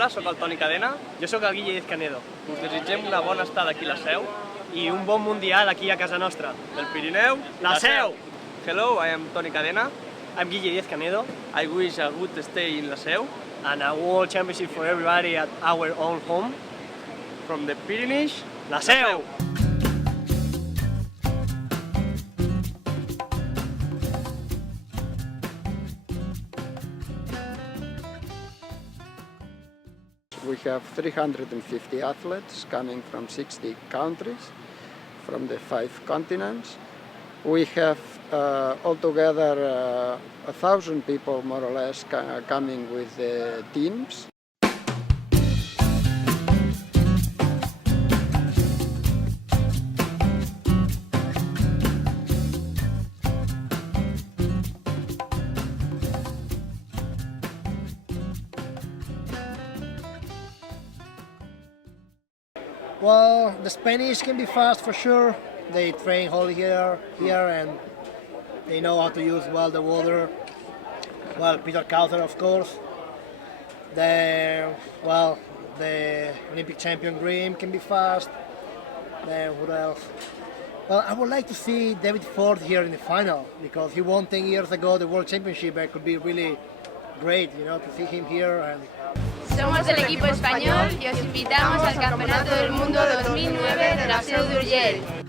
Hola, sóc el Toni Cadena. Jo sóc el Guille Canedo. Us desitgem una bona estada aquí a la Seu i un bon mundial aquí a casa nostra. Del Pirineu, la Seu! Hello, I am Toni Cadena. I'm Guille Canedo. I wish a good stay in la Seu. And a World Championship for everybody at our own home. From the Pyrenees, la Seu! We have 350 athletes coming from 60 countries, from the 5 continents. We have altogether 1,000 people, more or less, coming with the teams. Well, the Spanish can be fast for sure. They train all year here and they know how to use well the water. Well, Peter Cowther, of course. The Olympic champion Grimm can be fast. Then what else? Well, I would like to see David Ford here in the final because he won 10 years ago the World Championship. It could be really great, you know, to see him here. And somos el equipo español y os invitamos al Campeonato del Mundo 2009 de la Seu d'Urgell.